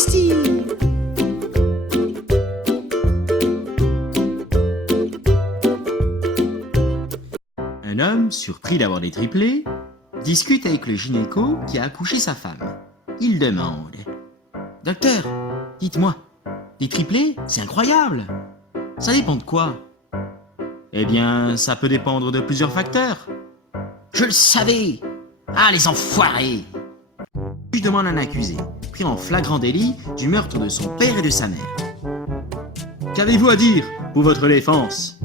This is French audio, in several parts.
Misty. Un homme, surpris d'avoir des triplés, discute avec le gynéco qui a accouché sa femme. Il demande « Docteur, dites-moi, des triplés, c'est incroyable. Ça dépend de quoi ?» Eh bien, ça peut dépendre de plusieurs facteurs. Je le savais. Ah, les enfoirés. Je demande un accusé, pris en flagrant délit du meurtre de son père et de sa mère. Qu'avez-vous à dire pour votre défense?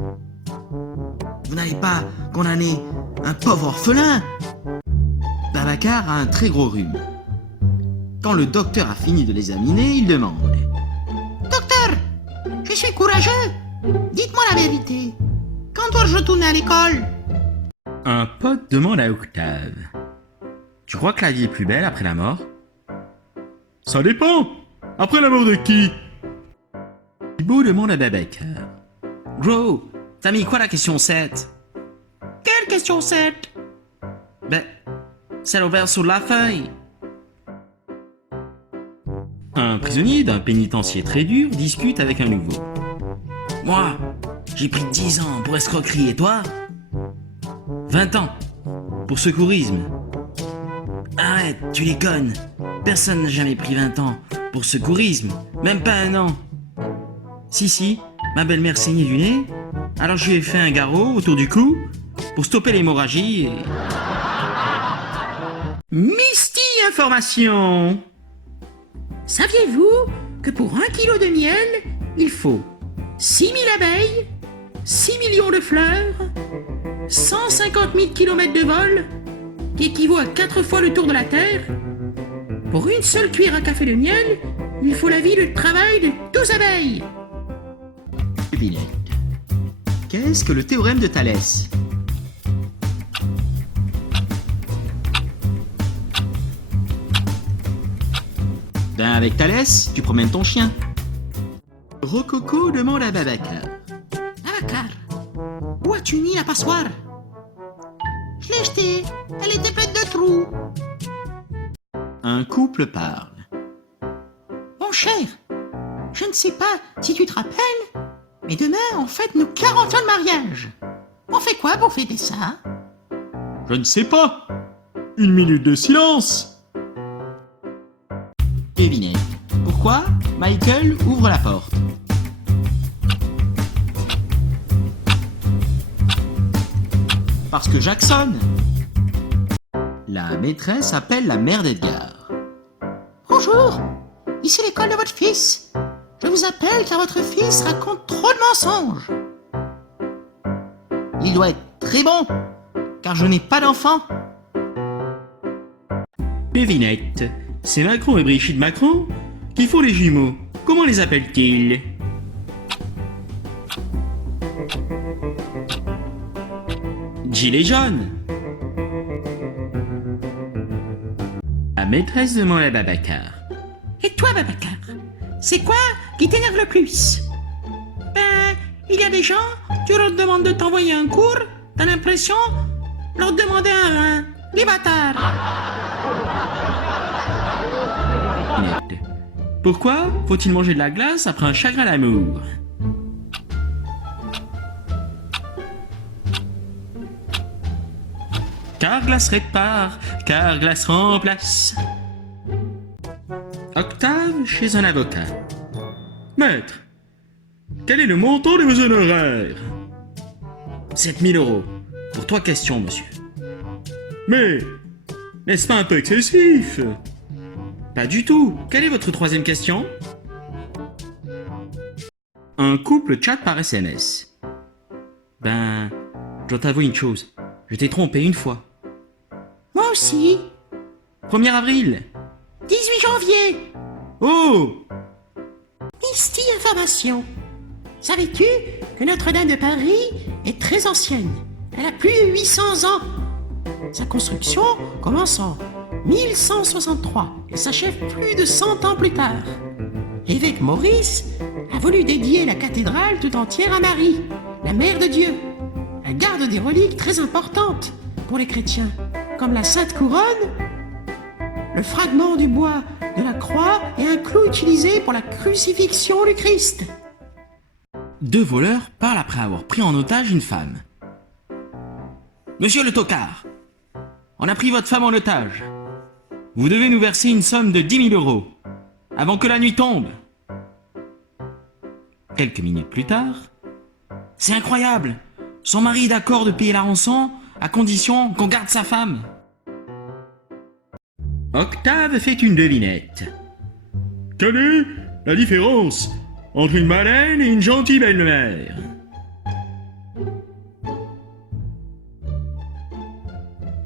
Vous n'allez pas condamner un pauvre orphelin? Babacar a un très gros rhume. Quand le docteur a fini de l'examiner, il demande « Docteur, je suis courageux. Dites-moi la vérité. Quand dois-je retourner à l'école? » Un pote demande à Octave « Tu crois que la vie est plus belle après la mort ?»« Ça dépend. Après la mort de qui ?» Thibaut demande à Babacar « Gros, t'as mis quoi la question 7 ?»« Quelle question 7? Ben, celle ouverte sur la feuille. » Un prisonnier d'un pénitencier très dur discute avec un nouveau. « Moi, j'ai pris 10 ans pour escroquerie et toi ? 20 ans pour secourisme. » Arrête, tu déconnes. Personne n'a jamais pris 20 ans pour secourisme, même pas un an. Si, ma belle-mère saignait du nez, alors je lui ai fait un garrot autour du cou pour stopper l'hémorragie et... Misty Information. Saviez-vous que pour 1 kilo de miel, il faut 6000 abeilles, 6 millions de fleurs, 150 000 km de vol, qui équivaut à 4 fois le tour de la Terre? Pour une seule cuillère à café de miel, il faut la vie et le travail de 12 abeilles. Devinette. Qu'est-ce que le théorème de Thalès? Ben avec Thalès, tu promènes ton chien. Rococo demande à Babacar. Babacar, où as-tu mis la passoire? Je l'ai jetée, elle était pleine de trous. Un couple parle. Mon cher, je ne sais pas si tu te rappelles, mais demain on fête nos 40 ans de mariage. On fait quoi pour fêter ça? Je ne sais pas. 1 minute de silence. Devinette. Pourquoi Michael ouvre la porte? Parce que Jackson. La maîtresse appelle la mère d'Edgar. Bonjour, ici l'école de votre fils. Je vous appelle car votre fils raconte trop de mensonges. Il doit être très bon, car je n'ai pas d'enfant. Devinette. C'est Macron et Brigitte Macron qui font les jumeaux. Comment les appellent-ils? Gilet jaune. La maîtresse demande à Babacar. Et toi, Babacar, c'est quoi qui t'énerve le plus? Ben, il y a des gens, tu leur demandes de t'envoyer un cours, t'as l'impression leur demander un rein. Les bâtards. Pourquoi faut-il manger de la glace après un chagrin d'amour? Car glace répare, car glace remplace. Octave chez un avocat. Maître, quel est le montant de vos honoraires? 7 000 € pour 3 questions, monsieur. Mais, n'est-ce pas un peu excessif? Pas du tout. Quelle est votre 3e question? Un couple chatte par SMS. Ben, je dois t'avouer une chose. Je t'ai trompé une fois. Moi aussi. 1er avril. 18 janvier. Oh! Misty Information. Savais-tu que Notre-Dame de Paris est très ancienne? Elle a plus de 800 ans. Sa construction commence en 1163 et s'achève plus de 100 ans plus tard. L'évêque Maurice a voulu dédier la cathédrale tout entière à Marie, la Mère de Dieu. Elle garde des reliques très importantes pour les chrétiens, comme la Sainte Couronne, le fragment du bois de la croix et un clou utilisé pour la crucifixion du Christ. 2 voleurs parlent après avoir pris en otage une femme. Monsieur le tocard, on a pris votre femme en otage. Vous devez nous verser une somme de 10 000 euros, avant que la nuit tombe. Quelques minutes plus tard, c'est incroyable, son mari est d'accord de payer la rançon à condition qu'on garde sa femme. Octave fait une devinette. Quelle est la différence entre une baleine et une gentille belle-mère?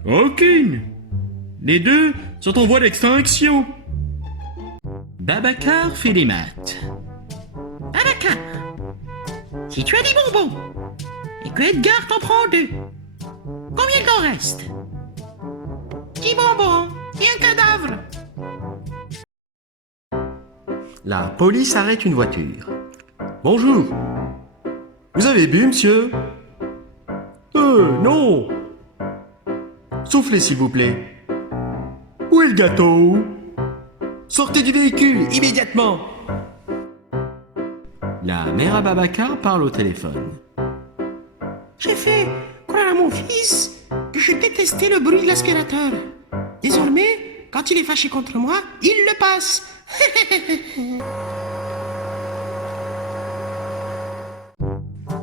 Aucune. Les deux sont en voie d'extinction. Babacar fait des maths. Babacar, si tu as des bonbons et que Edgar t'en prend 2, combien il t'en reste? 10 bonbons et un cadavre. La police arrête une voiture. Bonjour. Vous avez bu, monsieur? Non. Soufflez, s'il vous plaît. Où est le gâteau? Sortez du véhicule, immédiatement. La mère à Babacar parle au téléphone. J'ai fait croire à mon fils que je détestais le bruit de l'aspirateur. Désormais, quand il est fâché contre moi, il le passe.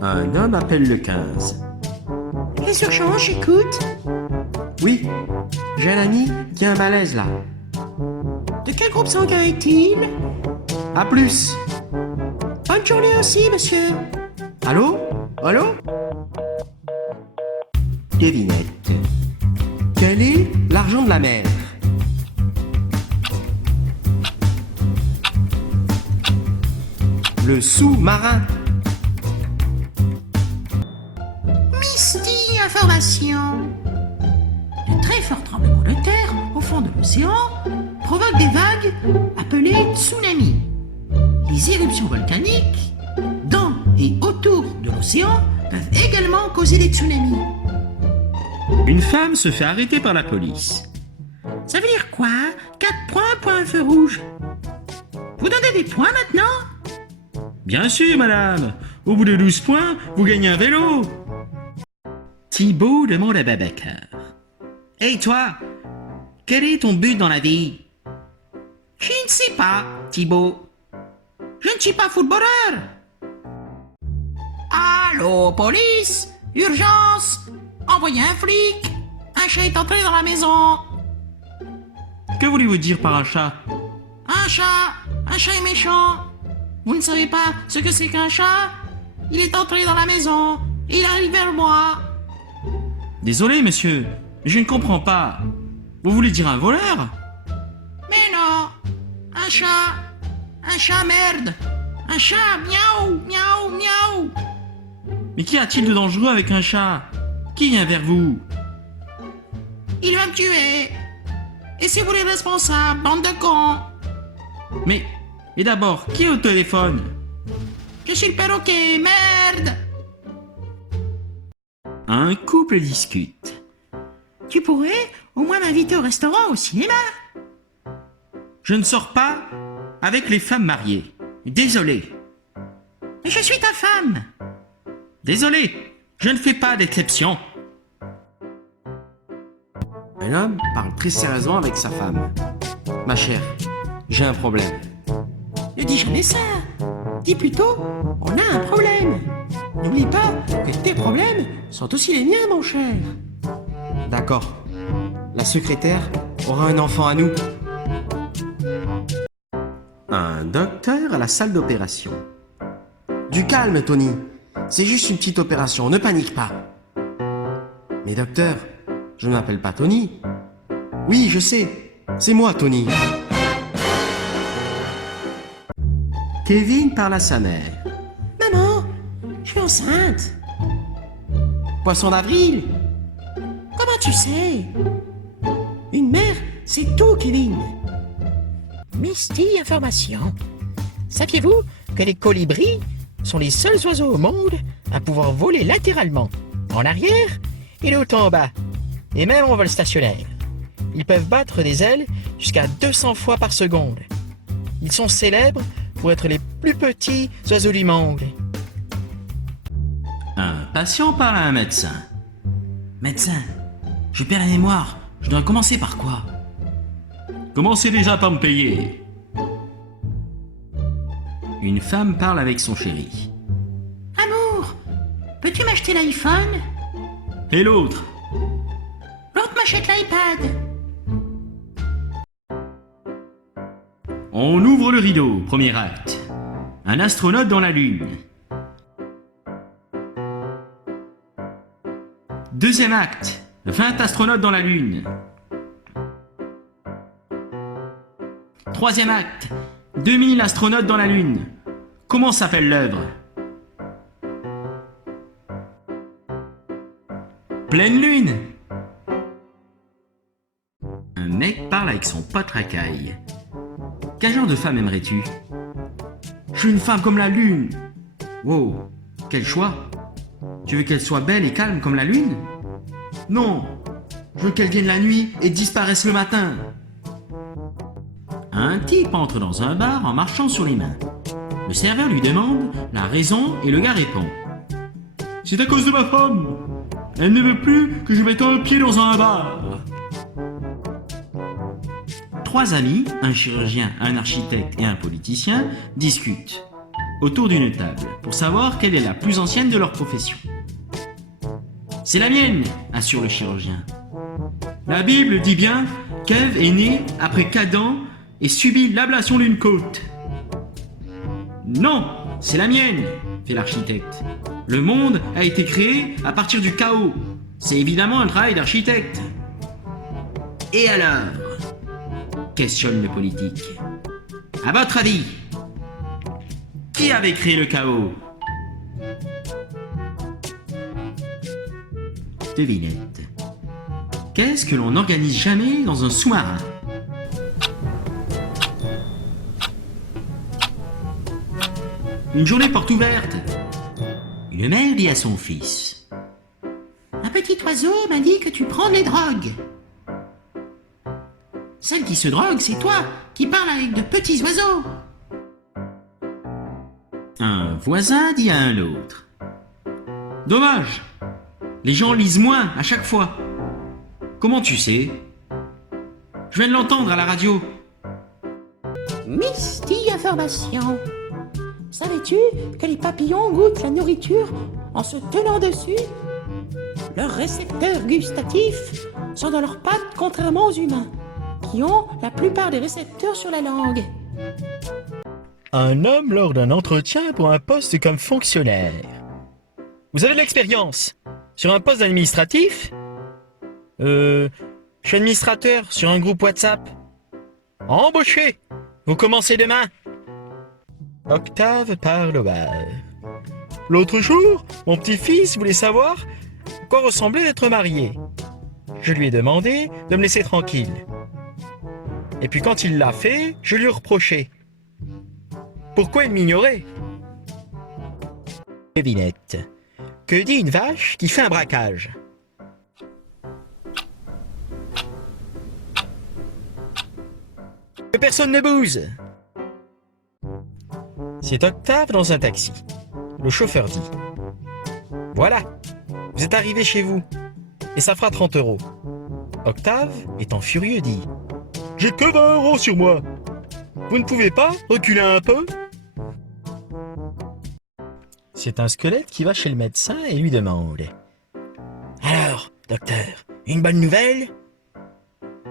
Un homme appelle le 15. Les urgences, j'écoute. Oui, j'ai un ami qui a un malaise là. De quel groupe sanguin est-il? À plus. Bonne journée aussi, monsieur. Allô? Allô? Devinette. Quel est l'argent de la mer? Le sous-marin. Misty information. De très forts tremblements de terre au fond de l'océan provoquent des vagues appelées tsunamis. Les éruptions volcaniques dans et autour de l'océan peuvent également causer des tsunamis. Une femme se fait arrêter par la police. Ça veut dire quoi? 4 points pour un feu rouge. Vous donnez des points maintenant? Bien sûr, madame. Au bout de 12 points, vous gagnez un vélo. Thibaut demande à Babacar. Hey toi, quel est ton but dans la vie? Je ne sais pas, Thibaut. Je ne suis pas footballeur. Allô, police? Urgence? Envoyez un flic. Un chat est entré dans la maison. Que voulez-vous dire par un chat? Un chat est méchant. Vous ne savez pas ce que c'est qu'un chat? Il est entré dans la maison. Il arrive vers moi. Désolé, monsieur, mais je ne comprends pas. Vous voulez dire un voleur? Mais non. Un chat merde. Un chat, miaou, miaou, miaou. Mais qu'y a-t-il de dangereux avec un chat? Qui vient vers vous? Il va me tuer. Et c'est vous les responsables, bande de cons. Mais d'abord, qui est au téléphone? Je suis le perroquet, merde. Un couple discute. Tu pourrais au moins m'inviter au restaurant, au cinéma. Je ne sors pas avec les femmes mariées. Désolé. Mais je suis ta femme. Désolé, je ne fais pas d'exception. Un homme parle très sérieusement avec sa femme. Ma chère, j'ai un problème. Ne dis jamais ça. Dis plutôt, on a un problème. N'oublie pas que tes problèmes sont aussi les miens, mon cher. D'accord. La secrétaire aura un enfant à nous. Un docteur à la salle d'opération. Du calme, Tony. C'est juste une petite opération, ne panique pas. Mais docteur, je ne m'appelle pas Tony. Oui, je sais. C'est moi, Tony. Kevin parle à sa mère. Maman, je suis enceinte. Poisson d'avril. Comment tu sais? Une mère, c'est tout, Kevin. Misty information. Saviez-vous que les colibris sont les seuls oiseaux au monde à pouvoir voler latéralement, en arrière et de haut en bas, et même en vol stationnaire. Ils peuvent battre des ailes jusqu'à 200 fois par seconde. Ils sont célèbres pour être les plus petits oiseaux du monde. Un patient parle à un médecin. Médecin, je perds la mémoire. Je dois commencer par quoi? Commencez déjà par me payer. Une femme parle avec son chéri. Amour, peux-tu m'acheter l'iPhone? Et l'autre? L'autre m'achète l'iPad. On ouvre le rideau, premier acte. Un astronaute dans la Lune. Deuxième acte. 20 astronautes dans la Lune. Troisième acte. 2000 astronautes dans la Lune. Comment s'appelle l'œuvre? Pleine Lune. Un mec parle avec son pote racaille. Quel genre de femme aimerais-tu? Je suis une femme comme la Lune. Wow, quel choix. Tu veux qu'elle soit belle et calme comme la Lune? Non, je veux qu'elle vienne la nuit et disparaisse le matin. Un type entre dans un bar en marchant sur les mains. Le serveur lui demande la raison et le gars répond. C'est à cause de ma femme. Elle ne veut plus que je mette un pied dans un bar. Trois amis, un chirurgien, un architecte et un politicien, discutent autour d'une table pour savoir quelle est la plus ancienne de leur profession. C'est la mienne, assure le chirurgien. La Bible dit bien qu'Ève est née après qu'Adam ait subi l'ablation d'une côte. Non, c'est la mienne, fait l'architecte. Le monde a été créé à partir du chaos. C'est évidemment un travail d'architecte. Et alors? Questionne le politique. À votre avis, qui avait créé le chaos? Devinette. Qu'est-ce que l'on n'organise jamais dans un sous-marin? Une journée porte ouverte. Une mère dit à son fils. Un petit oiseau m'a dit que tu prends les drogues. Celle qui se drogue, c'est toi, qui parle avec de petits oiseaux. Un voisin dit à un autre. Dommage, les gens lisent moins à chaque fois. Comment tu sais? Je viens de l'entendre à la radio. Misty information. Savais-tu que les papillons goûtent la nourriture en se tenant dessus? Leurs récepteurs gustatifs sont dans leurs pattes contrairement aux humains, qui ont la plupart des récepteurs sur la langue. Un homme lors d'un entretien pour un poste comme fonctionnaire. Vous avez de l'expérience sur un poste administratif? Je suis administrateur sur un groupe WhatsApp. Embauché. Vous commencez demain. Octave parle au bar. L'autre jour, mon petit-fils voulait savoir à quoi ressemblait d'être marié. Je lui ai demandé de me laisser tranquille. Et puis quand il l'a fait, je lui ai reproché. Pourquoi il m'ignorait? Devinette. Que dit une vache qui fait un braquage? Que personne ne bouge. C'est Octave dans un taxi. Le chauffeur dit. Voilà, vous êtes arrivé chez vous. Et ça fera 30 €. Octave, étant furieux, dit. J'ai que 20 € sur moi. Vous ne pouvez pas reculer un peu? C'est un squelette qui va chez le médecin et lui demande. Alors, docteur, une bonne nouvelle?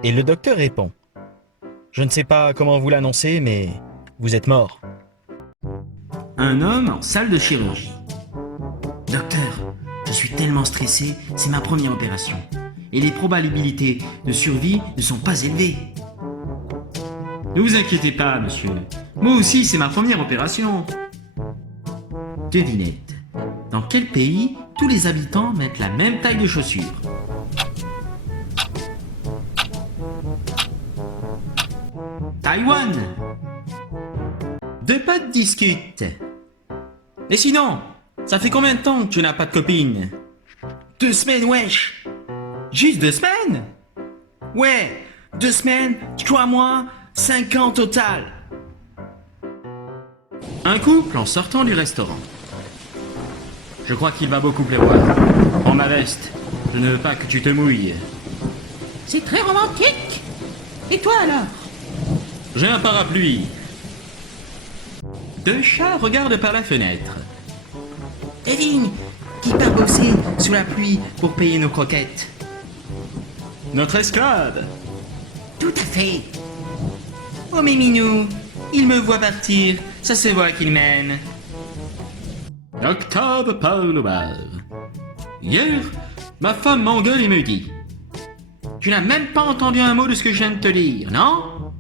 Et le docteur répond. Je ne sais pas comment vous l'annoncer, mais vous êtes mort. Un homme en salle de chirurgie. Docteur, je suis tellement stressé, c'est ma première opération. Et les probabilités de survie ne sont pas élevées. Ne vous inquiétez pas, monsieur. Moi aussi, c'est ma première opération. Devinette. Dans quel pays tous les habitants mettent la même taille de chaussures? Taïwan. Deux potes discutent. Et sinon, ça fait combien de temps que tu n'as pas de copine? 2 semaines, wesh. Juste 2 semaines? Ouais, 2 semaines, 3 mois, 5 ans au total. Un couple en sortant du restaurant. Je crois qu'il va beaucoup pleuvoir. Prends ma veste. Je ne veux pas que tu te mouilles. C'est très romantique. Et toi alors? J'ai un parapluie. Deux chats regardent par la fenêtre. Evine, qui part bosser sous la pluie pour payer nos croquettes? Notre esclave. Tout à fait. Oh mes minous, il me voit partir, ça se voit qu'il m'aime. Octave parle au bar. Hier, ma femme m'engueule et me dit: tu n'as même pas entendu un mot de ce que je viens de te dire, non?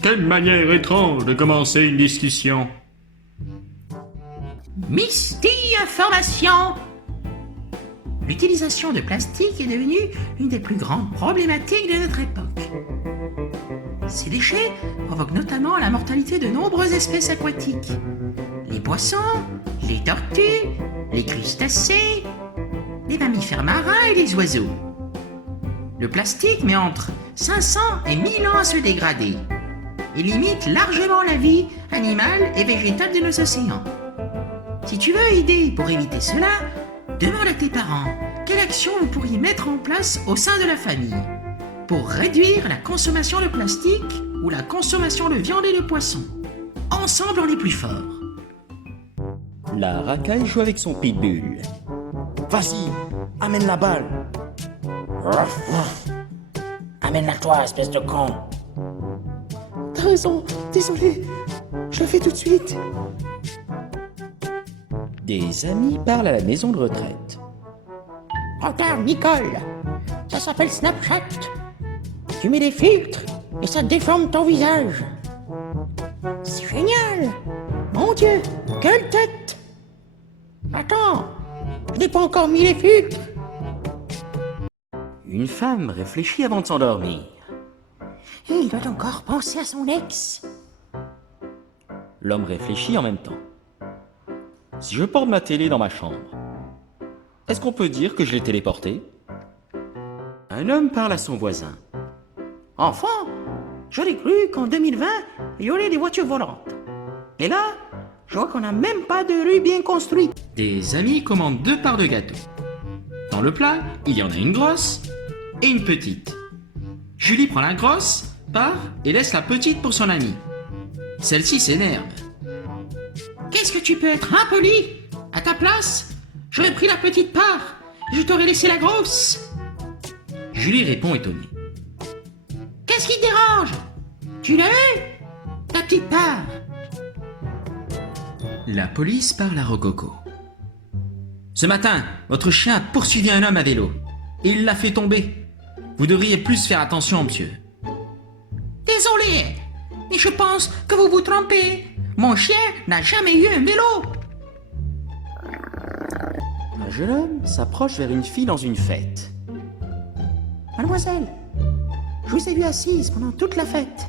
Quelle manière étrange de commencer une discussion. Misty Information. L'utilisation de plastique est devenue une des plus grandes problématiques de notre époque. Ces déchets provoquent notamment la mortalité de nombreuses espèces aquatiques. Les poissons, les tortues, les crustacés, les mammifères marins et les oiseaux. Le plastique met entre 500 et 1000 ans à se dégrader et limite largement la vie animale et végétale de nos océans. Si tu veux aider pour éviter cela, demande à tes parents quelle action vous pourriez mettre en place au sein de la famille pour réduire la consommation de plastique ou la consommation de viande et de poisson. Ensemble, on est plus fort. La racaille joue avec son pitbull. Vas-y, amène la balle. Amène-la toi, espèce de con. T'as raison, désolé, je le fais tout de suite. Des amis parlent à la maison de retraite. Regarde, Nicole, ça s'appelle Snapchat. Tu mets des filtres et ça déforme ton visage. C'est génial. Mon Dieu, quelle tête. Attends, je n'ai pas encore mis les filtres. Une femme réfléchit avant de s'endormir. Il doit encore penser à son ex. L'homme réfléchit en même temps. Si je porte ma télé dans ma chambre, est-ce qu'on peut dire que je l'ai téléportée? Un homme parle à son voisin. Enfant, j'aurais cru qu'en 2020, il y aurait des voitures volantes. Et là, je vois qu'on n'a même pas de rue bien construite. Des amis commandent 2 parts de gâteau. Dans le plat, il y en a une grosse et une petite. Julie prend la grosse part et laisse la petite pour son amie. Celle-ci s'énerve. Qu'est-ce que tu peux être impoli? À ta place, j'aurais pris la petite part. Je t'aurais laissé la grosse. Julie répond étonnée. Qu'est-ce qui te dérange? Tu l'as eu? Ta petite part. La police parle à Rococo. Ce matin, votre chien a poursuivi un homme à vélo et il l'a fait tomber. Vous devriez plus faire attention, monsieur. Désolé, mais je pense que vous vous trompez. Mon chien n'a jamais eu un vélo. Un jeune homme s'approche vers une fille dans une fête. Mademoiselle, je vous ai vue assise pendant toute la fête.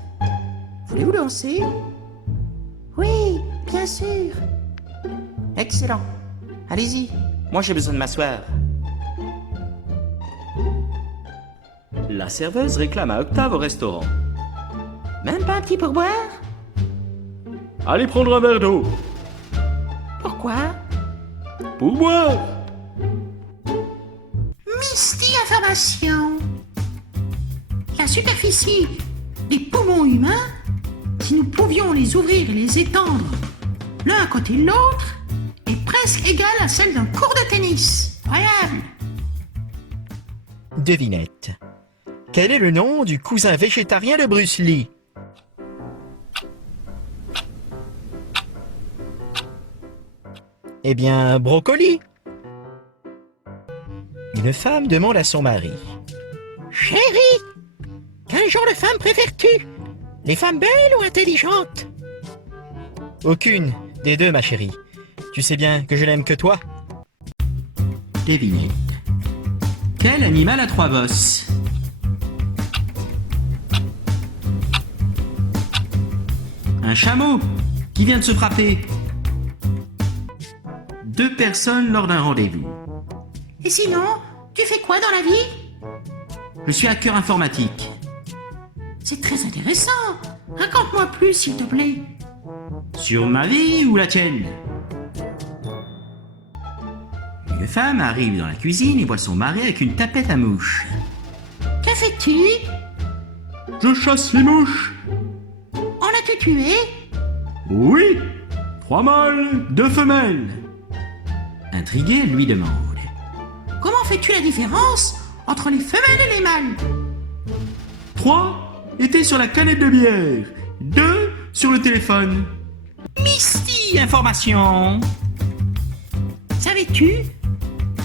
Voulez-vous danser? Oui, bien sûr. Excellent. Allez-y, moi j'ai besoin de m'asseoir. La serveuse réclame à Octave au restaurant. Même pas un petit pourboire? Allez prendre un verre d'eau. Pourquoi? Pour boire. Misty Information. La superficie des poumons humains, si nous pouvions les ouvrir et les étendre l'un à côté de l'autre, est presque égale à celle d'un court de tennis. Incroyable. Devinette. Quel est le nom du cousin végétarien de Bruce Lee? Eh bien, brocoli. Une femme demande à son mari. Chérie, quel genre de femme préfères-tu? Les femmes belles ou intelligentes? Aucune des deux, ma chérie. Tu sais bien que je n'aime que toi. Devinez. Quel animal a 3 bosses? Un chameau qui vient de se frapper. 2 personnes lors d'un rendez-vous. Et sinon, tu fais quoi dans la vie? Je suis hacker informatique. C'est très intéressant. Raconte-moi plus, s'il te plaît. Sur ma vie ou la tienne? Une femme arrive dans la cuisine et voit son mari avec une tapette à mouches. Que fais-tu? Je chasse les mouches. On l'a-tu tué? Oui. 3 mâles, 2 femelles. Intrigué, elle lui demande. Comment fais-tu la différence entre les femelles et les mâles? 3 étaient sur la canette de bière. 2 sur le téléphone. Misty information. Savais-tu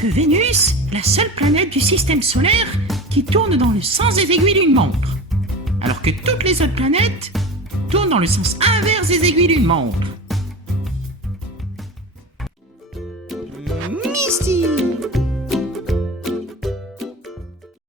que Vénus est la seule planète du système solaire qui tourne dans le sens des aiguilles d'une montre, alors que toutes les autres planètes tournent dans le sens inverse des aiguilles d'une montre?